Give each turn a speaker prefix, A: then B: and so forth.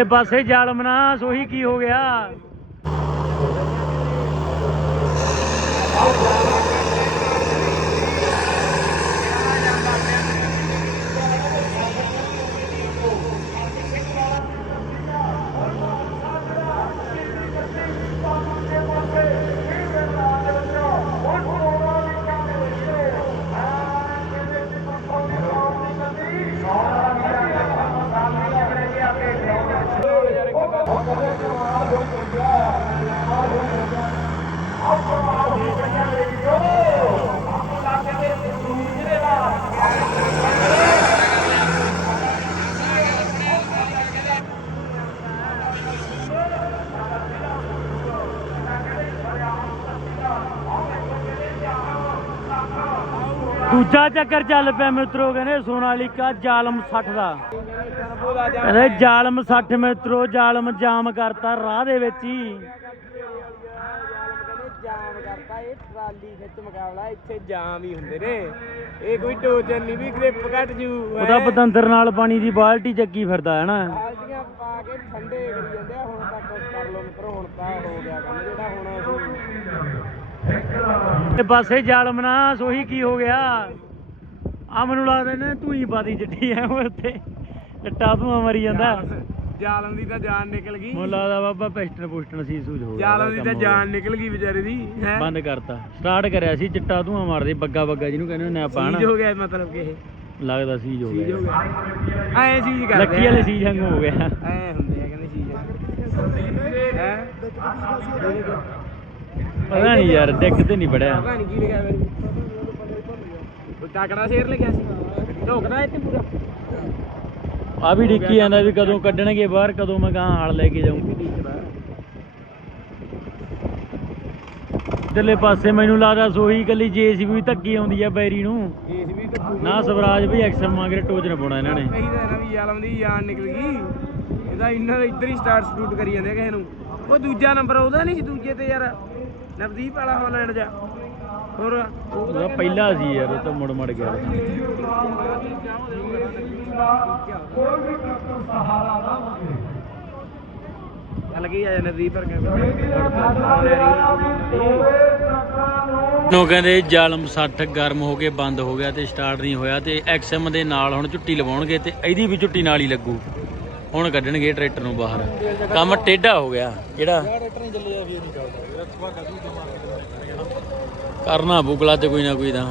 A: ਇਹ ਪਾਸੇ ਜ਼ਾਲਮ ਸੋਹੀ ਕੀ ਹੋ ਗਿਆ? ਦੂਜਾ ਚੱਕਰ ਚੱਲ ਪਿਆ ਮਿੱਤਰੋ, ਕਹਿੰਦੇ ਸੋਨਾਲੀਕਾ ਜ਼ਾਲਮ 60 ਦਾ। ਕਹਿੰਦੇ ਜ਼ਾਲਮ 60 ਮਿੱਤਰੋ, ਜ਼ਾਲਮ ਜਾਮ ਕਰਤਾ ਰਾਹ ਦੇ ਵਿੱਚ ਹੀ।
B: ਜਾਮ ਕਰਤਾ ਇਹ ਟਰਾਲੀ ਖਿੱਚ ਮੁਕਾਬਲਾ ਇੱਥੇ ਜਾਮ ਹੀ ਹੁੰਦੇ ਨੇ ਇਹ ਕੋਈ ਟੋਚਨ ਨਹੀਂ ਵੀ ਗ੍ਰਿਪ ਘਟ ਜੂ
A: ਉਹਦਾ ਪਤੰਦਰ ਨਾਲ ਪਾਣੀ ਦੀ ਬਾਲਟੀ ਚੱਕੀ ਫਿਰਦਾ ਹੈ ਨਾ
B: ਬਾਲਟੀਆਂ ਪਾ ਕੇ ਠੰਡੇ ਕਰੀ ਜਾਂਦੇ ਆ ਹੁਣ ਤਾਂ ਕੁਛ ਕਰ ਲੋ ਮਿੱਤਰੋ ਹੁਣ ਤਾਂ ਹੋ ਗਿਆ ਕੰਮ ਜਿਹੜਾ ਹੋਣਾ
A: ਤੇ ਪਾਸੇ ਜ਼ਾਲਮ ਨਾ ਸੋਹੀ ਕੀ ਹੋ ਗਿਆ? ਆ ਮੈਨੂੰ ਲੱਗਦਾ ਨੇ ਤੂੰ ਹੀ ਬਾਦੀ ਜੱਟੀ ਐ ਉੱਤੇ। ਟੱਟਾ ਧੂਆਂ ਮਰੀ ਜਾਂਦਾ।
B: ਜਾਲਮ ਦੀ ਤਾਂ ਜਾਨ ਨਿਕਲ ਗਈ।
A: ਮੈਨੂੰ ਲੱਗਦਾ ਬਾਬਾ ਪੈਸਟਨ ਪੁਸਟਨ ਸੀ ਸੂਝ ਹੋ ਗਿਆ
B: ਜਾਲਮ ਦੀ ਤਾਂ। ਜਾਨ ਨਿਕਲ ਗਈ ਵਿਚਾਰੇ ਦੀ
A: ਬੰਦ ਕਰਤਾ। ਸਟਾਰਟ ਕਰਿਆ ਸੀ ਚਿੱਟਾ ਧੂਆਂ ਮਾਰਦੇ ਬੱਗਾ ਬੱਗਾ ਜਿਹਨੂੰ ਕਹਿੰਦੇ ਹੁੰਦੇ ਆਪਾਂ
B: ਸੀਜ ਹੋ ਗਿਆ ਮਤਲਬ ਕਿ ਇਹ।
A: ਲੱਗਦਾ ਸੀ ਹੋ
B: ਸੀਜ ਹੋ
A: ਗਿਆ।
B: ਐ ਸੀਜ ਕਰਦੇ
A: ਲੱਕੀ ਵਾਲੇ ਸੀ ਜੰਗ ਹੋ ਗਿਆ।
B: ਐ ਹੁੰਦੇ ਆ ਕਹਿੰਦੇ ਸੀਜ। ਹੈ?
A: ਪਤਾ ਨਹੀਂ ਯਾਰ ਡਿੱਗ ਤੇ ਨਹੀਂ ਪੜਿਆ
B: ਪਤਾ ਨਹੀਂ ਕੀ ਲਿਖਿਆ ਮੇਰੀ ਉਹ ਟਾਕੜਾ ਸ਼ੇਰ ਲਿਖਿਆ ਸੀ। ਢੋਕਦਾ ਇੱਥੇ ਪੂਰਾ।
A: ਆ ਵੀ ਡਿੱਕੀ ਜਾਂਦਾ ਵੀ ਕਦੋਂ ਕੱਢਣਗੇ ਬਾਹਰ ਕਦੋਂ ਮੈਂ ਕਹਾਂ ਹਾਲ ਲੈ ਕੇ ਜਾਊਂ। ਇਧਰਲੇ ਪਾਸੇ ਮੈਨੂੰ ਲੱਗਦਾ ਸੋਹੀ ਕੱਲੀ ਜੇਸੀਬੀ ਧੱਕੀ ਆਉਂਦੀ ਆ ਬੈਰੀ ਨੂੰ।
B: ਵੀ
A: ਨਾ ਸਵਰਾਜ ਵੀ ਐਕਸਲ ਮੰਗਰੇ ਟੋਚਨ ਪਾਉਣਾ ਇਹਨਾਂ ਨੇ।
B: ਕਹੀ ਦਾ ਨਾ ਵੀ ਆਲਮ ਦੀ ਜਾਨ ਨਿਕਲ ਗਈ। ਇਹਦਾ ਇੰਨਾ ਇੱਧਰ ਹੀ ਸਟਾਰਟ ਸਟੂਟ ਕਰੀ ਜਾਂਦੇ ਕਿਸੇ ਨੂੰ। ਉਹ ਦੂਜਾ ਨੰਬਰ ਉਹਦਾ ਨਹੀਂ ਸੀ ਦੂਜੇ ਤੇ ਯਾਰ। ਨਵਦੀਪ ਵਾਲਾ ਹਾਲੈਂਡ ਜਾ। ਹੋਰ?
A: ਉਹਦਾ ਪਹਿਲਾ ਸੀ ਯਾਰ ਉਹ ਤਾਂ ਮੁੜ ਮੁੜ ਗਿਆ।
B: ਚੱਲ ਗਈ ਆ ਨਵਦੀਪ ਪਰ
A: ਨੂੰ ਕਹਿੰਦੇ ਜ਼ਾਲਮ 60 ਗਰਮ ਹੋ ਕੇ ਬੰਦ ਹੋ ਗਿਆ ਤੇ ਸਟਾਰਟ ਨਹੀਂ ਹੋਇਆ ਤੇ ਐਕਸਐਮ ਦੇ ਨਾਲ ਹੁਣ ਝੁੱਟੀ ਲਵਾਉਣਗੇ ਤੇ ਇਹਦੀ ਵੀ ਝੁੱਟੀ ਨਾਲ ਹੀ ਲੱਗੂ। ਹੁਣ ਕੱਢਣਗੇ ਟਰੈਕਟਰ ਨੂੰ ਬਾਹਰ। ਕੰਮ ਟੇਢਾ ਹੋ ਗਿਆ, ਜਿਹੜਾ ਕਰਨਾ ਬੁਗਲਾ ਤੇ ਕੋਈ ਨਾ ਕੋਈ ਤਾਂ।